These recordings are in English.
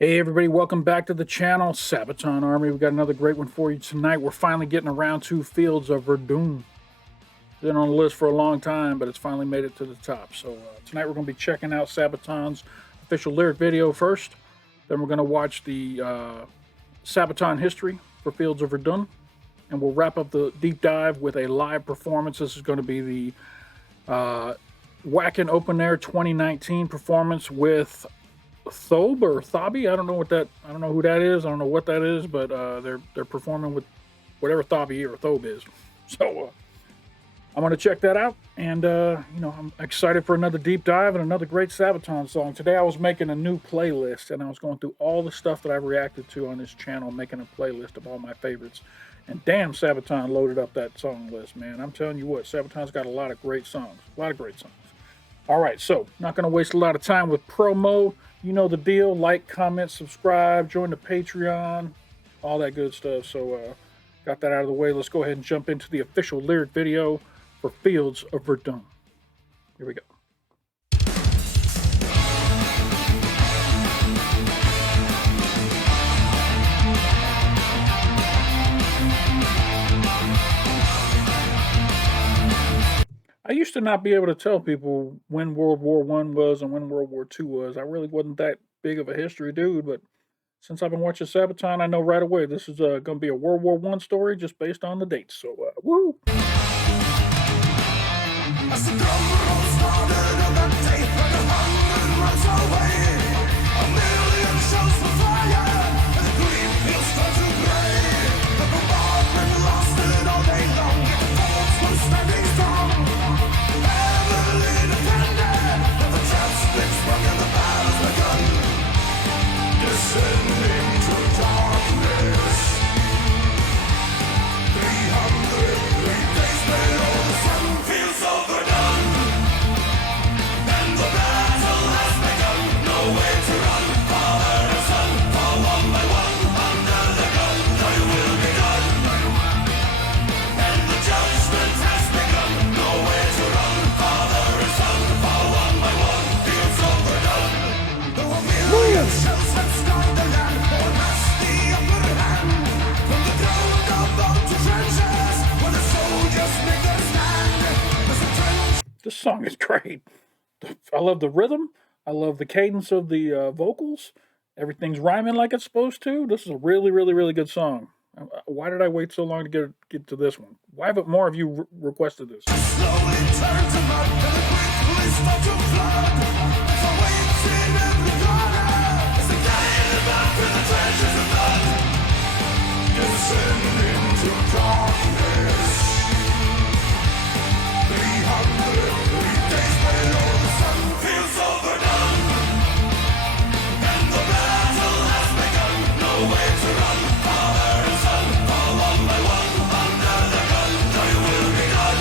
Hey everybody, welcome back to the channel, Sabaton Army. We've got another great one for you tonight. We're finally getting around to Fields of Verdun. Been on the list for a long time, but it's finally made it to the top. So tonight we're going to be checking out Sabaton's official lyric video first. Then we're going to watch the Sabaton History for Fields of Verdun. And we'll wrap up the deep dive with a live performance. This is going to be the Wacken Open Air 2019 performance with Thobe or Thabi. I don't know who that is. I don't know what that is, but they're performing with whatever Thabi or Thobe is. So I'm going to check that out, and I'm excited for another deep dive and another great Sabaton song. Today I was making a new playlist, and I was going through all the stuff that I've reacted to on this channel, making a playlist of all my favorites. And damn, Sabaton loaded up that song list, man. I'm telling you what, Sabaton's got a lot of great songs. A lot of great songs. All right, so not going to waste a lot of time with promo. You know the deal. Like, comment, subscribe, join the Patreon, all that good stuff. So got that out of the way. Let's go ahead and jump into the official lyric video for Fields of Verdun. Here we go. I used to not be able to tell people when World War I was and when World War II was. I really wasn't that big of a history dude, but since I've been watching Sabaton, I know right away this is going to be a World War I story just based on the dates. So, woo! As the drum roll started on that day, like 100 miles away, a million shells for fire, and the green fields turned to gray. The bombardment lasted all day long, the forts were standing strong. Heavily defended, and the traps been sprung and the battle's begun. Descending to darkness, 303 days below the sun feels overdone. And the battle has begun, no way to run. Father and son fall one by one under the gun. Thy will be done. And the judgment has begun, no way to run. Father and son fall one by one, feels overdone. Though a million shells have scarred the land, or masked the upper hand. From the ground about to trenches, where the soldiers make their stand. This song is great. I love the rhythm. I love the cadence of the vocals. Everything's rhyming like it's supposed to. This is a really, really, really good song. Why did I wait so long to get to this one? Why haven't more of you requested this? Slowly turn to mud, and the quickly start to flood. There's a weight in every corner. It's the guy back in the trenches of blood. Descending to darkness. 303 days below the sun feels overdone. And the battle has begun, no way to run. Father and son fall one by one under the gun. Thy will be done.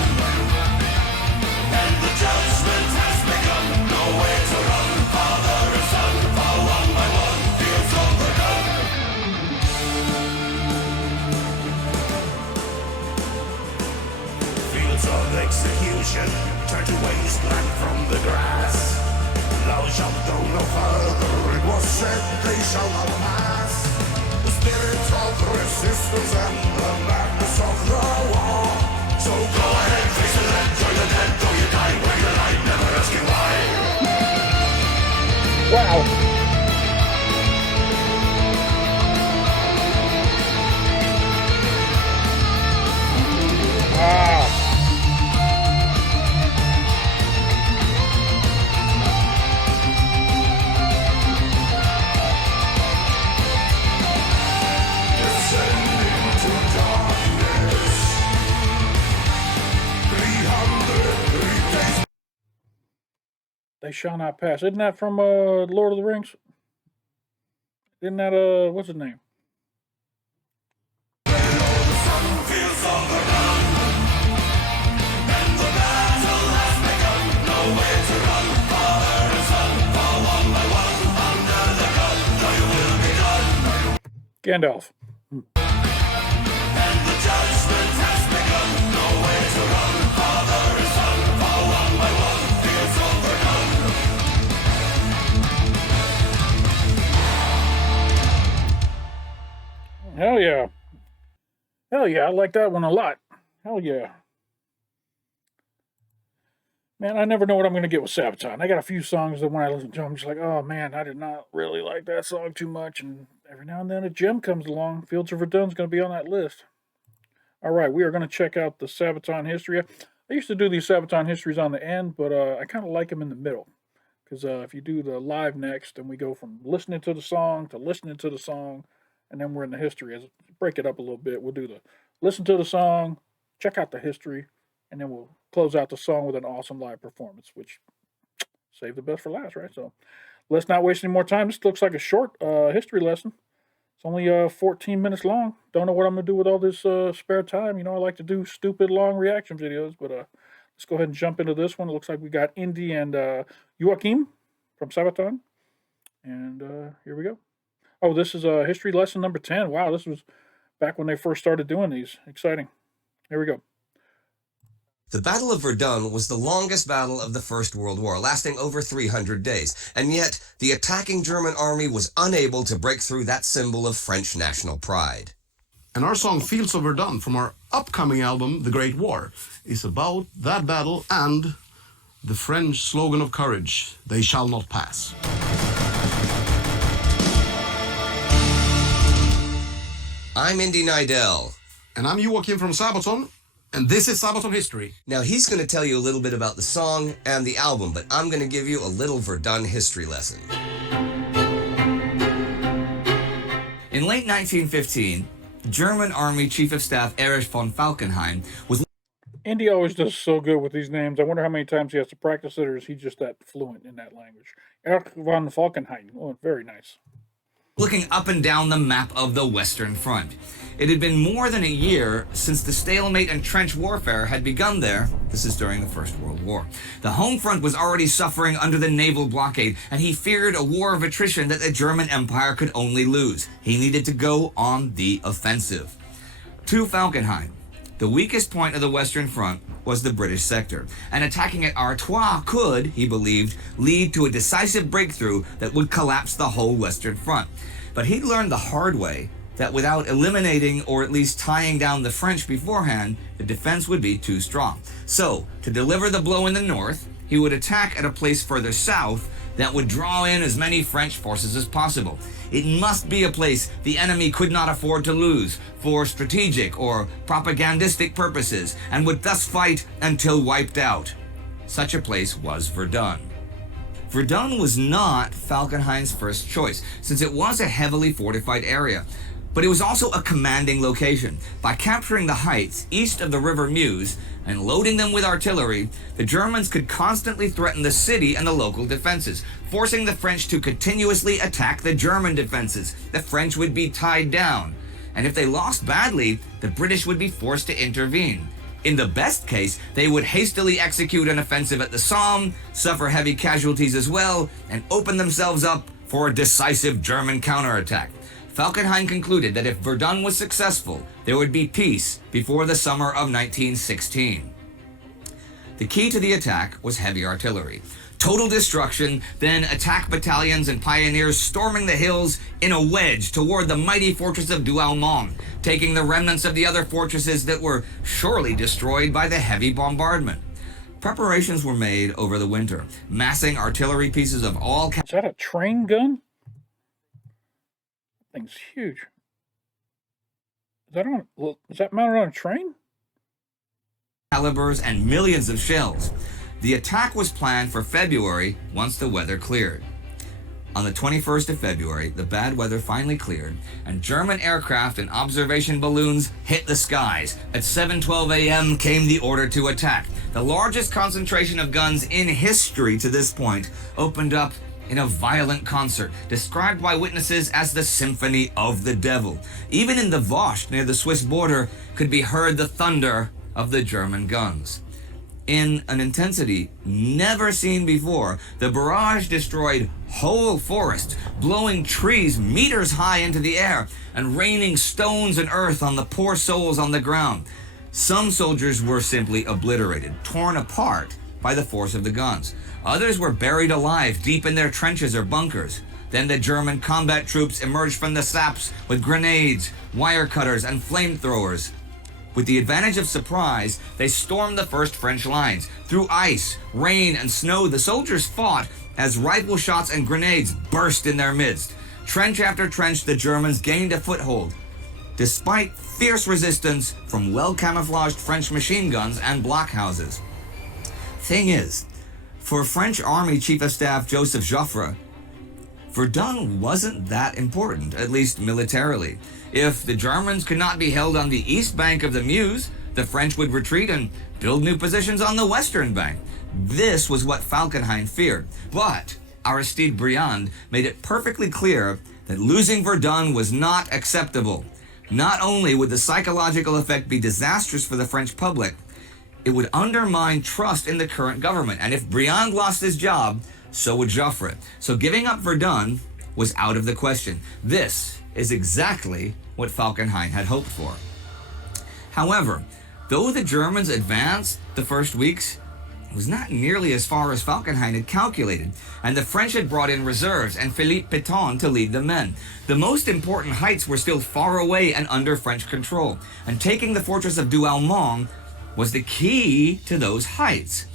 And the judgment has begun, no way to run. Father and son fall one by one, feels overdone. Fields of execution turn to wasteland from the grass. Thou shalt go no further, it was said they shall not pass. The spirit of resistance and the madness of the war. So go ahead, face the lead, join the dead, though you die where you lie, never asking why. Wow. They shall not pass. Isn't that from Lord of the Rings? Isn't that what's his name? Gandalf. And the judgment has begun, no way to run. Father and son fall one by one, feels overdone. Hell yeah. Hell yeah. I like that one a lot. Hell yeah. Man, I never know what I'm going to get with Sabaton. I got a few songs that when I listen to them, I'm just like, oh man, I did not really like that song too much. And every now and then a gem comes along. Fields of Verdun's going to be on that list. All right, we are going to check out the Sabaton history. I used to do these Sabaton histories on the end, but I kind of like them in the middle. Because if you do the live next, and we go from listening to the song to listening to the song, and then we're in the history. As break it up a little bit, we'll do the listen to the song, check out the history, and then we'll close out the song with an awesome live performance, which save the best for last, right? So let's not waste any more time. This looks like a short history lesson. It's only 14 minutes long. Don't know what I'm gonna do with all this spare time. You know, I like to do stupid long reaction videos, but let's go ahead and jump into this one. It looks like we got Indy and Joachim from Sabaton, and here we go. Oh, this is history lesson number 10. Wow, this was back when they first started doing these. Exciting. Here we go. The Battle of Verdun was the longest battle of the First World War, lasting over 300 days, and yet the attacking German army was unable to break through that symbol of French national pride. And our song Fields of Verdun from our upcoming album, The Great War, is about that battle and the French slogan of courage, they shall not pass. I'm Indy Nidell. And I'm Joachim from Sabaton, and this is Sabaton History. Now he's going to tell you a little bit about the song and the album, but I'm going to give you a little Verdun history lesson. In late 1915, German Army Chief of Staff Erich von Falkenhayn was... Indy always does so good with these names. I wonder how many times he has to practice it, or is he just that fluent in that language? Erich von Falkenhayn. Oh, very nice. looking up and down the map of the Western Front. It had been more than a year since the stalemate and trench warfare had begun there. This is during the First World War. The home front was already suffering under the naval blockade, and he feared a war of attrition that the German Empire could only lose. He needed to go on the offensive. To Falkenhayn, the weakest point of the Western Front was the British sector, and attacking at Artois could, he believed, lead to a decisive breakthrough that would collapse the whole Western Front. But he'd learned the hard way that without eliminating or at least tying down the French beforehand, the defense would be too strong. So, to deliver the blow in the north, he would attack at a place further south that would draw in as many French forces as possible. It must be a place the enemy could not afford to lose for strategic or propagandistic purposes, and would thus fight until wiped out. Such a place was Verdun. Verdun was not Falkenhayn's first choice, since it was a heavily fortified area. But it was also a commanding location. By capturing the heights east of the River Meuse and loading them with artillery, the Germans could constantly threaten the city and the local defenses, forcing the French to continuously attack the German defenses. The French would be tied down, and if they lost badly, the British would be forced to intervene. In the best case, they would hastily execute an offensive at the Somme, suffer heavy casualties as well, and open themselves up for a decisive German counterattack. Falkenhayn concluded that if Verdun was successful, there would be peace before the summer of 1916. The key to the attack was heavy artillery. Total destruction, then attack battalions and pioneers storming the hills in a wedge toward the mighty fortress of Douaumont, taking the remnants of the other fortresses that were surely destroyed by the heavy bombardment. Preparations were made over the winter, massing artillery pieces of all Is that a train gun? That thing's huge. Is that mounted on a train? calibers and millions of shells. The attack was planned for February once the weather cleared. On the 21st of February, the bad weather finally cleared, and German aircraft and observation balloons hit the skies. At 7:12 a.m. came the order to attack. The largest concentration of guns in history to this point opened up in a violent concert, described by witnesses as the Symphony of the Devil. Even in the Vosges near the Swiss border could be heard the thunder of the German guns. In an intensity never seen before, the barrage destroyed whole forests, blowing trees meters high into the air and raining stones and earth on the poor souls on the ground. Some soldiers were simply obliterated, torn apart by the force of the guns. Others were buried alive deep in their trenches or bunkers. Then the German combat troops emerged from the saps with grenades, wire cutters, and flamethrowers. With the advantage of surprise, they stormed the first French lines. Through ice, rain, and snow, the soldiers fought as rifle shots and grenades burst in their midst. Trench after trench, the Germans gained a foothold, despite fierce resistance from well-camouflaged French machine guns and blockhouses. Thing is, for French Army Chief of Staff Joseph Joffre, Verdun wasn't that important, at least militarily. If the Germans could not be held on the east bank of the Meuse, the French would retreat and build new positions on the western bank. This was what Falkenhayn feared. But Aristide Briand made it perfectly clear that losing Verdun was not acceptable. Not only would the psychological effect be disastrous for the French public, it would undermine trust in the current government. And if Briand lost his job, so would Joffre. So giving up Verdun was out of the question. This is exactly what Falkenhayn had hoped for. However, though the Germans advanced the first weeks, it was not nearly as far as Falkenhayn had calculated, and the French had brought in reserves and Philippe Pétain to lead the men. The most important heights were still far away and under French control, and taking the fortress of Douaumont was the key to those heights.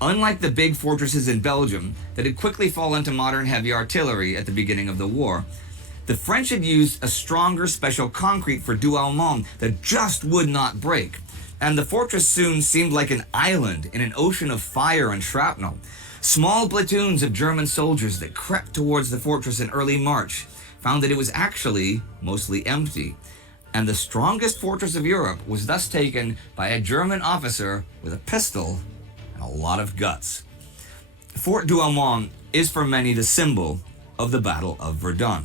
Unlike the big fortresses in Belgium that had quickly fallen to modern heavy artillery at the beginning of the war, the French had used a stronger special concrete for Douaumont that just would not break, and the fortress soon seemed like an island in an ocean of fire and shrapnel. Small platoons of German soldiers that crept towards the fortress in early March found that it was actually mostly empty, and the strongest fortress of Europe was thus taken by a German officer with a pistol and a lot of guts. Fort Douaumont is for many the symbol of the Battle of Verdun.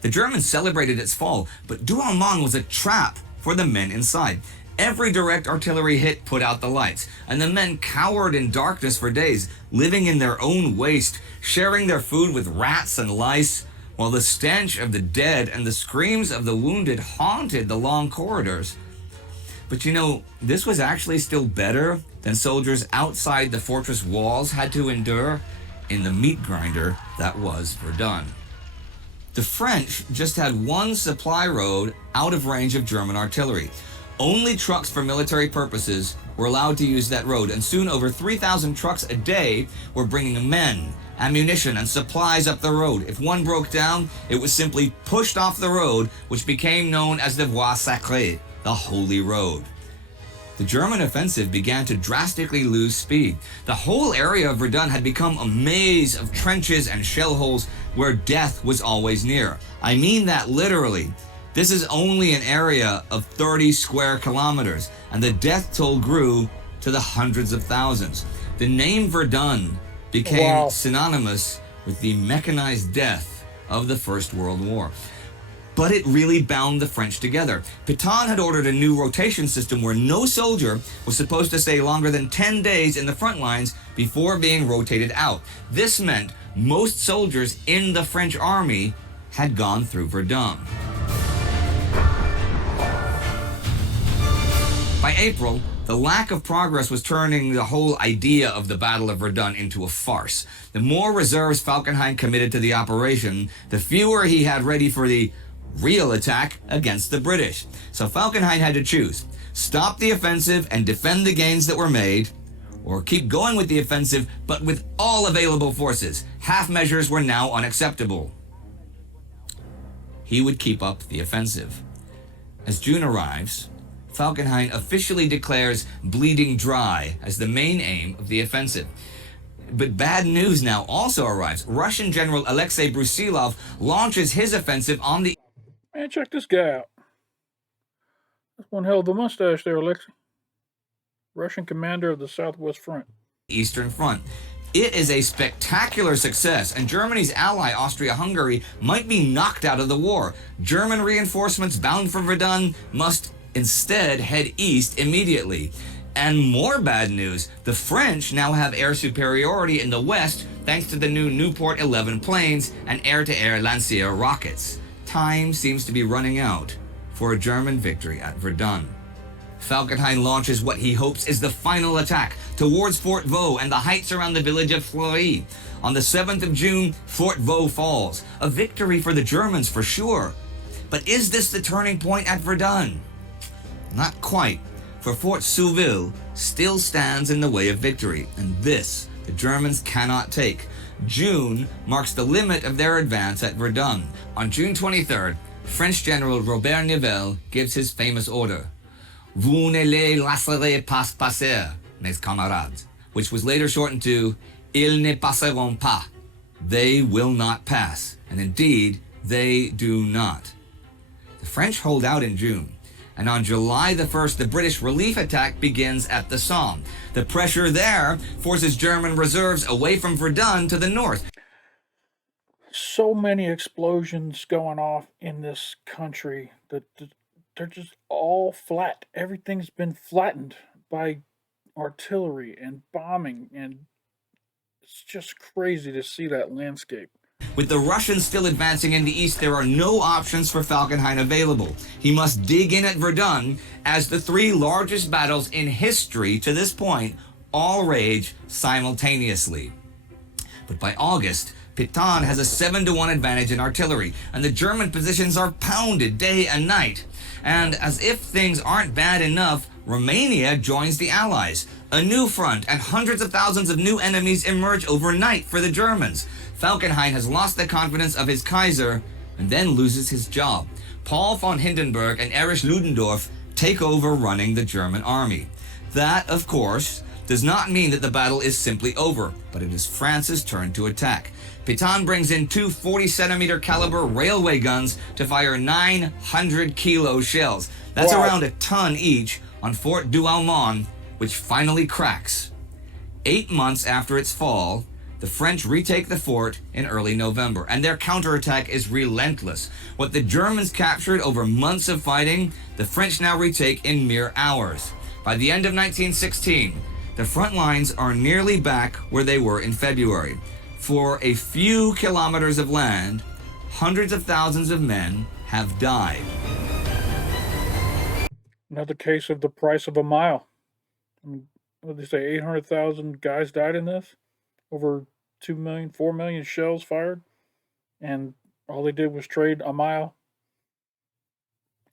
The Germans celebrated its fall, but Douaumont was a trap for the men inside. Every direct artillery hit put out the lights, and the men cowered in darkness for days, living in their own waste, sharing their food with rats and lice, while the stench of the dead and the screams of the wounded haunted the long corridors. But you know, this was actually still better than soldiers outside the fortress walls had to endure in the meat grinder that was Verdun. The French just had one supply road out of range of German artillery. Only trucks for military purposes were allowed to use that road, and soon over 3,000 trucks a day were bringing men, ammunition, and supplies up the road. If one broke down, it was simply pushed off the road, which became known as the Voie Sacrée, the Holy Road. The German offensive began to drastically lose speed. The whole area of Verdun had become a maze of trenches and shell holes where death was always near. I mean that literally. This is only an area of 30 square kilometers, and the death toll grew to the hundreds of thousands. The name Verdun became synonymous with the mechanized death of the First World War. But it really bound the French together. Pétain had ordered a new rotation system where no soldier was supposed to stay longer than 10 days in the front lines before being rotated out. This meant most soldiers in the French army had gone through Verdun. By April, the lack of progress was turning the whole idea of the Battle of Verdun into a farce. The more reserves Falkenhayn committed to the operation, the fewer he had ready for the real attack against the British. So Falkenhayn had to choose: stop the offensive and defend the gains that were made, or keep going with the offensive but with all available forces. Half measures were now unacceptable. He would keep up the offensive. As June arrives, Falkenhayn officially declares bleeding dry as the main aim of the offensive. But bad news now also arrives. Russian General Alexei Brusilov launches his offensive on the Man, check this guy out. That's one hell of a mustache there, Alexei. Russian commander of the Southwest Front. Eastern Front. It is a spectacular success, and Germany's ally, Austria-Hungary, might be knocked out of the war. German reinforcements bound for Verdun must instead head east immediately. And more bad news, the French now have air superiority in the west thanks to the new Nieuport 11 planes and air-to-air Lancier rockets. Time seems to be running out for a German victory at Verdun. Falkenhayn launches what he hopes is the final attack towards Fort Vaux and the heights around the village of Fleury. On the 7th of June, Fort Vaux falls. A victory for the Germans for sure. But is this the turning point at Verdun? Not quite, for Fort Souville still stands in the way of victory, and this the Germans cannot take. June marks the limit of their advance at Verdun. On June 23rd, French General Robert Nivelle gives his famous order, "Vous ne les laisserez pas passer, mes camarades," which was later shortened to, "Ils ne passeront pas." They will not pass, and indeed, they do not. The French hold out in June, and on July the 1st, the British relief attack begins at the Somme. The pressure there forces German reserves away from Verdun to the north. So many explosions going off in this country that they're just all flat. Everything's been flattened by artillery and bombing, and it's just crazy to see that landscape. With the Russians still advancing in the east, there are no options for Falkenhayn available. He must dig in at Verdun as the three largest battles in history to this point all rage simultaneously. But by August, Pétain has a 7-1 advantage in artillery, and the German positions are pounded day and night. And as if things aren't bad enough, Romania joins the Allies. A new front and hundreds of thousands of new enemies emerge overnight for the Germans. Falkenhayn has lost the confidence of his Kaiser and then loses his job. Paul von Hindenburg and Erich Ludendorff take over running the German army. That, of course, does not mean that the battle is simply over, but it is France's turn to attack. Pétain brings in two 40-centimeter caliber railway guns to fire 900-kilo shells. That's Wow. around a ton each on Fort Douaumont, which finally cracks. 8 months after its fall, the French retake the fort in early November, and their counterattack is relentless. What the Germans captured over months of fighting, the French now retake in mere hours. By the end of 1916, the front lines are nearly back where they were in February. For a few kilometers of land, hundreds of thousands of men have died. Another case of the price of a mile. I mean, what did they say? 800,000 guys died in this? Over 2 million, 4 million shells fired, and all they did was trade a mile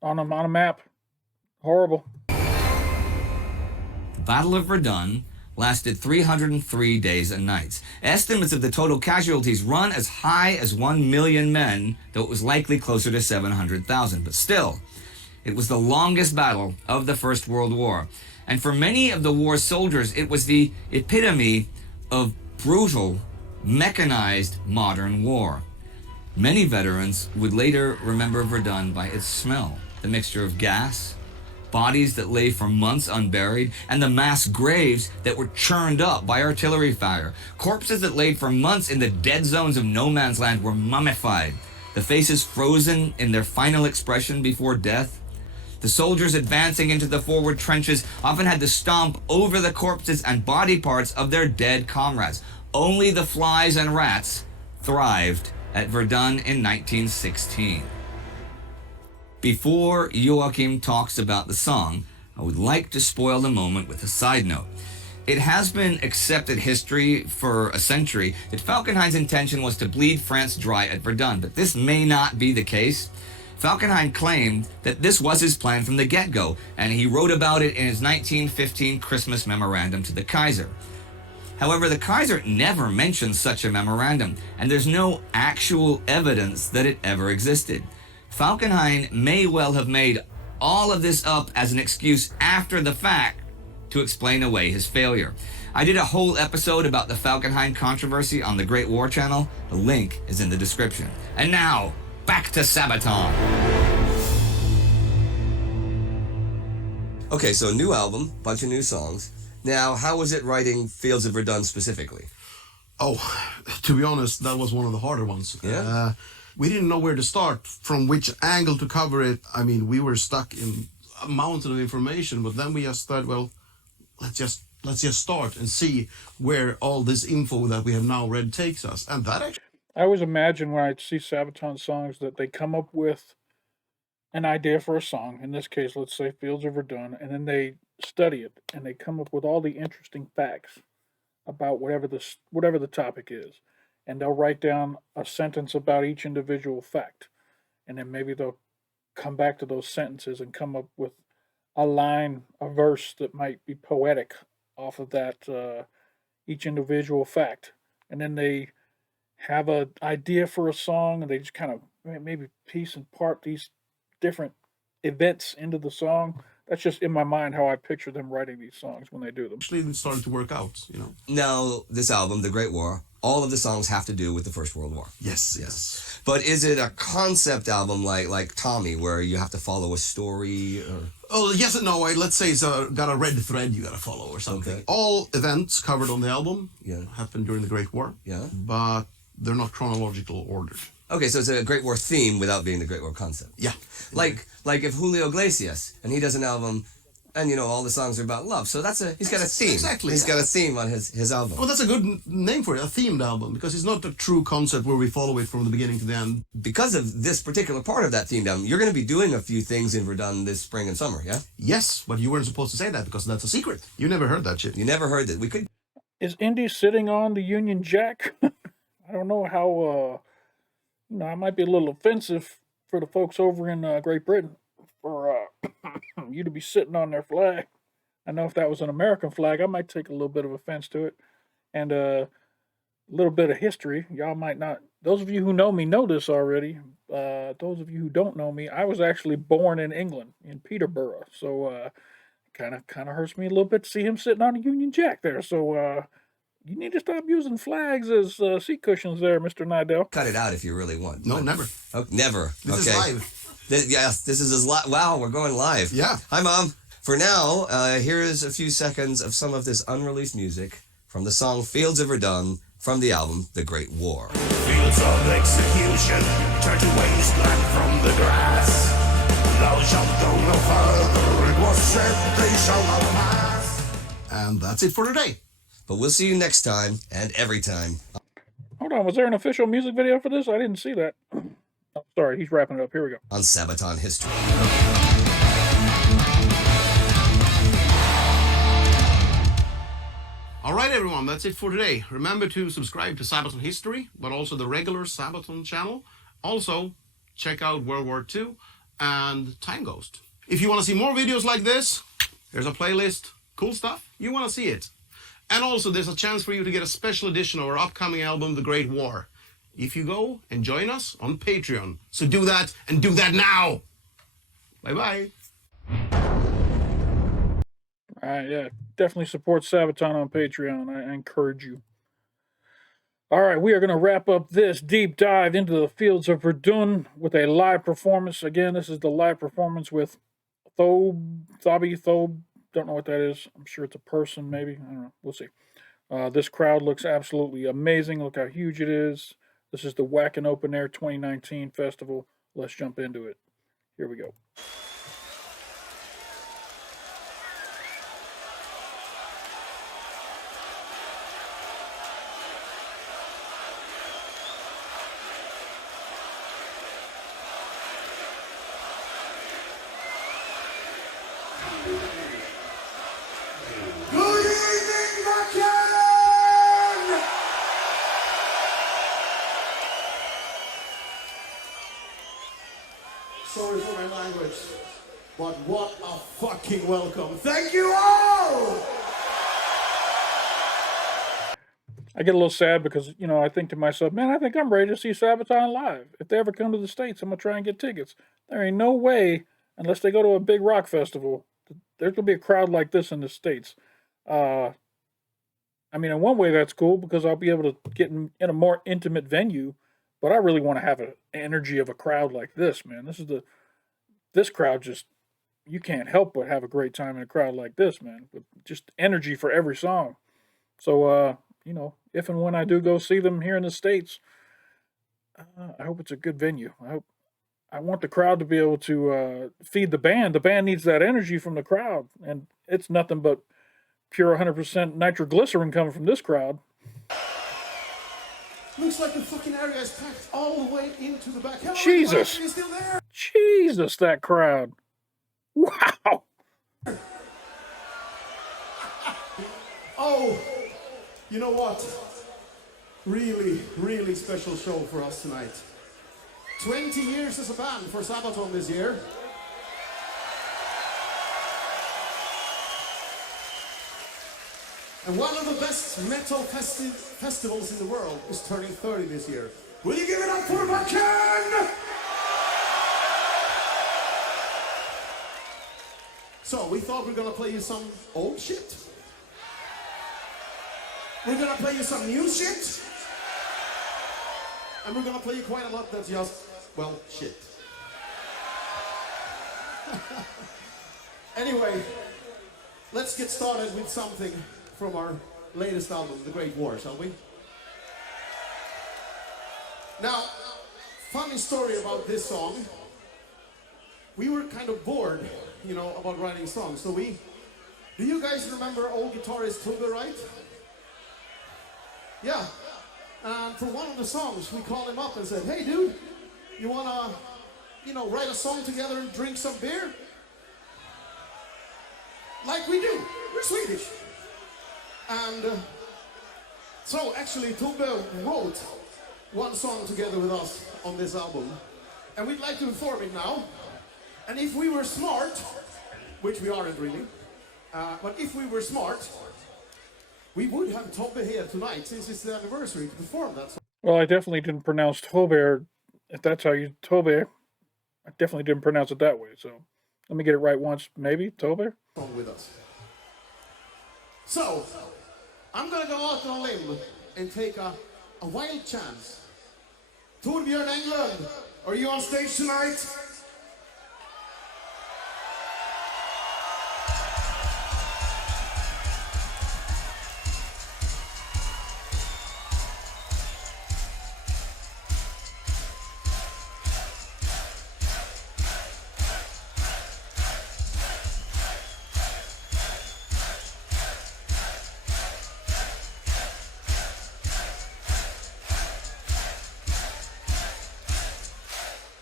on a map. Horrible. The Battle of Verdun lasted 303 days and nights. Estimates of the total casualties run as high as 1 million men, though it was likely closer to 700,000. But still, it was the longest battle of the First World War. And for many of the war's soldiers, it was the epitome of brutal, mechanized modern war. Many veterans would later remember Verdun by its smell, the mixture of gas, bodies that lay for months unburied, and the mass graves that were churned up by artillery fire. Corpses that laid for months in the dead zones of no man's land were mummified, the faces frozen in their final expression before death. The soldiers advancing into the forward trenches often had to stomp over the corpses and body parts of their dead comrades. Only the flies and rats thrived at Verdun in 1916. Before Joachim talks about the song, I would like to spoil the moment with a side note. It has been accepted history for a century that Falkenhayn's intention was to bleed France dry at Verdun, but this may not be the case. Falkenhayn claimed that this was his plan from the get-go, and he wrote about it in his 1915 Christmas memorandum to the Kaiser. However, the Kaiser never mentioned such a memorandum, and there's no actual evidence that it ever existed. Falkenhayn may well have made all of this up as an excuse after the fact to explain away his failure. I did a whole episode about the Falkenhayn controversy on the Great War Channel. The link is in the description. And now, back to Sabaton. Okay, so new album, bunch of new songs. Now, how was it writing Fields of Verdun specifically? Oh, to be honest, that was one of the harder ones. Yeah? We didn't know where to start, from which angle to cover it. I mean, we were stuck in a mountain of information, but then we just thought, well, let's just start and see where all this info that we have now read takes us. And that actually, I always imagine when I see Sabaton songs that they come up with an idea for a song. In this case, let's say Fields of Verdun, and then they study it and they come up with all the interesting facts about whatever the topic is, and they'll write down a sentence about each individual fact, and then maybe they'll come back to those sentences and come up with a line, a verse that might be poetic off of that each individual fact, and then they have an idea for a song, and they just kind of maybe piece and part these different events into the song. That's just in my mind how I picture them writing these songs when they do them. Actually, it started to work out, you know. Now, this album, The Great War, all of the songs have to do with the First World War. Yes. But is it a concept album like Tommy, where you have to follow a story? Or... Oh, yes and no. Let's say it's got a red thread you got to follow or something. Okay. All events covered on the album Yeah. happened during the Great War. Yeah. But they're not chronological ordered. Okay, so it's a Great War theme without being the Great War concept. Yeah. Like if Julio Iglesias, and he does an album, and all the songs are about love. So he's got a theme. Exactly. He's got a theme on his album. Well, that's a good name for it, a themed album, because it's not a true concept where we follow it from the beginning to the end. Because of this particular part of that themed album, you're going to be doing a few things in Verdun this spring and summer, yeah? Yes, but you weren't supposed to say that because that's a secret. You never heard that shit. You never heard that. We could... Is Indy sitting on the Union Jack? I don't know how, I might be a little offensive for the folks over in Great Britain for you to be sitting on their flag. I know if that was an American flag, I might take a little bit of offense to it. And a little bit of history, y'all might not. Those of you who know me know this already. Those of you who don't know me, I was actually born in England, in Peterborough. So kind of hurts me a little bit to see him sitting on a Union Jack there. So you need to stop using flags as seat cushions there, Mr. Nidell. Cut it out if you really want. No, but... never. Oh, never. This is live. Yes, this is live. Wow, we're going live. Yeah. Hi, Mom. For now, here is a few seconds of some of this unreleased music from the song Fields of Verdun from the album The Great War. Fields of execution turn to wasteland from the grass. Thou shalt go no further, it was said they shall not pass. And that's it for today. But we'll see you next time and every time. Hold on, was there an official music video for this? I didn't see that. Oh, sorry, he's wrapping it up. Here we go. On Sabaton History. All right, everyone, that's it for today. Remember to subscribe to Sabaton History, but also the regular Sabaton channel. Also, check out World War II and Time Ghost. If you want to see more videos like this, here's a playlist. Cool stuff. You want to see it. And also, there's a chance for you to get a special edition of our upcoming album, The Great War, if you go and join us on Patreon. So do that, and do that now. Bye-bye. All right, yeah, definitely support Sabaton on Patreon. I encourage you. All right, we are going to wrap up this deep dive into the Fields of Verdun with a live performance. Again, this is the live performance with Thobe. Don't know what that is. I'm sure it's a person, maybe. I don't know. We'll see. This crowd looks absolutely amazing. Look how huge it is. This is the Wacken Open Air 2019 festival. Let's jump into it. Here we go. Good evening, Wacken! Sorry for my language, but what a fucking welcome. Thank you all! I get a little sad because, I think to myself, man, I think I'm ready to see Sabaton live. If they ever come to the States, I'm going to try and get tickets. There ain't no way, unless they go to a big rock festival, there's going to be a crowd like this in the States. I mean, in one way that's cool because I'll be able to get in a more intimate venue, but I really want to have an energy of a crowd like this, man. This crowd just, you can't help but have a great time in a crowd like this, man. With just energy for every song. So, if and when I do go see them here in the States, I hope it's a good venue. I want the crowd to be able to feed the band. The band needs that energy from the crowd, and it's nothing but pure 100% nitroglycerin coming from this crowd. Looks like the fucking area is packed all the way into the back. How Jesus. is still there? Jesus. Jesus, that crowd. Wow. Oh, you know what? Really, really special show for us tonight. 20 years as a band for Sabaton this year. And one of the best metal festivals in the world is turning 30 this year. Will you give it up for Verdun? So we thought we were gonna play you some old shit. We're gonna play you some new shit. And we're gonna play you quite a lot that's just, well, shit. Anyway, let's get started with something from our latest album, The Great War, shall we? Now, funny story about this song. We were kind of bored, you know, about writing songs. So do you guys remember old guitarist Tube, right? Yeah. And for one of the songs, we called him up and said, hey dude, you wanna, you know, write a song together and drink some beer? Like we do, we're Swedish. And so actually Tube wrote one song together with us on this album. And we'd like to perform it now. And if we were smart, which we aren't really, but if we were smart, we would have Tobbe here tonight, since it's the anniversary, to perform that song. Well, I definitely didn't pronounce Tobe, if that's how you Tobe. I definitely didn't pronounce it that way, so let me get it right once, maybe, Tobe? Song with us. So, I'm gonna go out on a limb and take a wild chance. Torbjörn Englund, are you on stage tonight?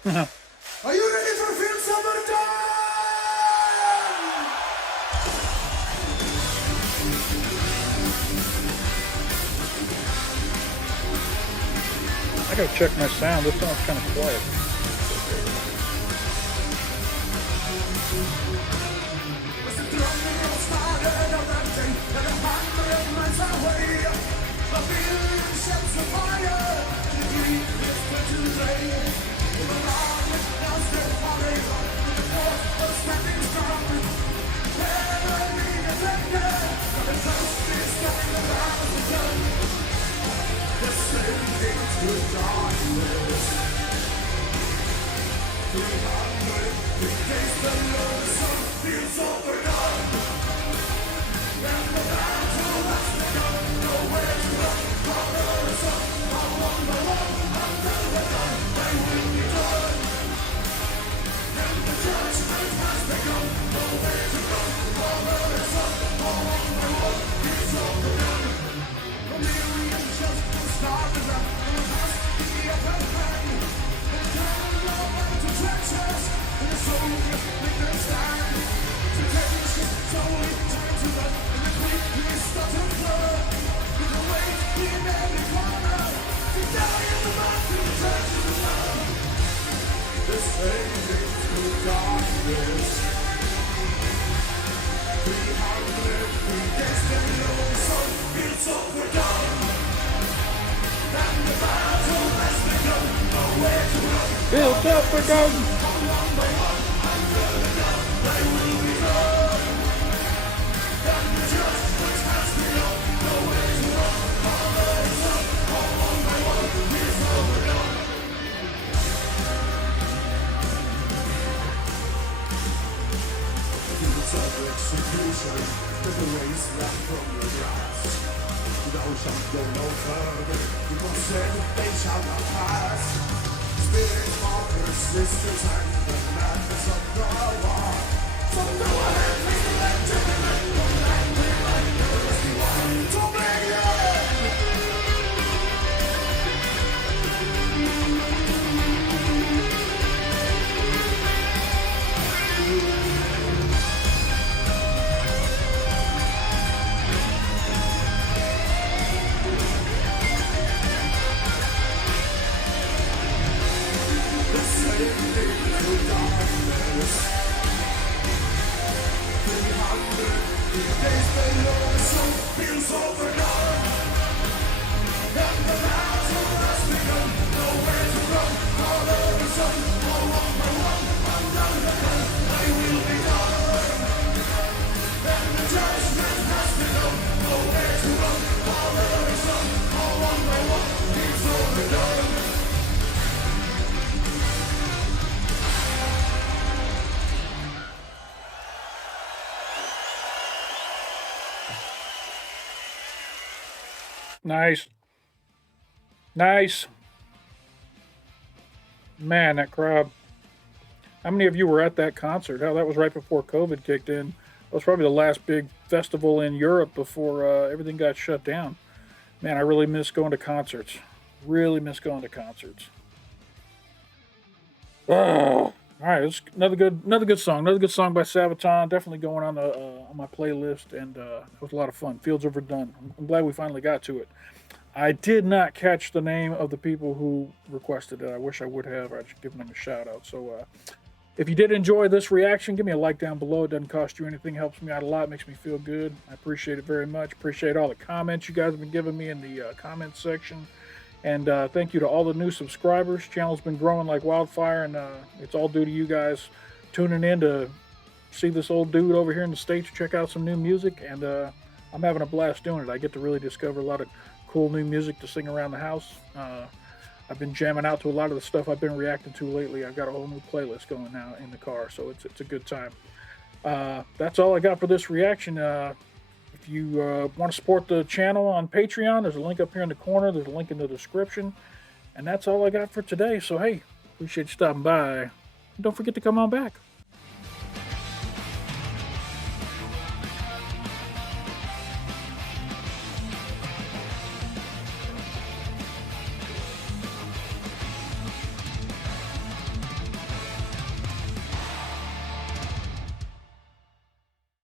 Are you ready for Film Sabaton? I gotta check my sound. This sounds kind of quiet. Built up for Verdun! Execution, with the race left from your grasp. Thou shalt go no further, because said they shall not pass. Spirit markers, sisters, and the madness of the war. So go ahead, ladies and gentlemen, come back with like the rusty one. To bring you Nice. Nice. Man, that crowd. How many of you were at that concert? Hell, that was right before COVID kicked in. That was probably the last big festival in Europe before everything got shut down. Man, I really miss going to concerts. Really miss going to concerts. Oh, all right, it's another good song. Another good song by Sabaton. Definitely going on my playlist, and it was a lot of fun. Fields of Verdun. I'm glad we finally got to it. I did not catch the name of the people who requested it. I wish I would have. I'd given them a shout out. So if you did enjoy this reaction, give me a like down below. It doesn't cost you anything. Helps me out a lot. Makes me feel good. I appreciate it very much. Appreciate all the comments you guys have been giving me in the comments section. And thank you to all the new subscribers. Channel's been growing like wildfire, and it's all due to you guys tuning in to see this old dude over here in the States check out some new music. And I'm having a blast doing it. I get to really discover a lot of cool new music to sing around the house. I've been jamming out to a lot of the stuff I've been reacting to lately. I've got a whole new playlist going now in the car, so it's a good time. That's all I got for this reaction. If you want to support the channel on Patreon, there's a link up here in the corner. There's a link in the description. And that's all I got for today. So, hey, appreciate you stopping by. Don't forget to come on back.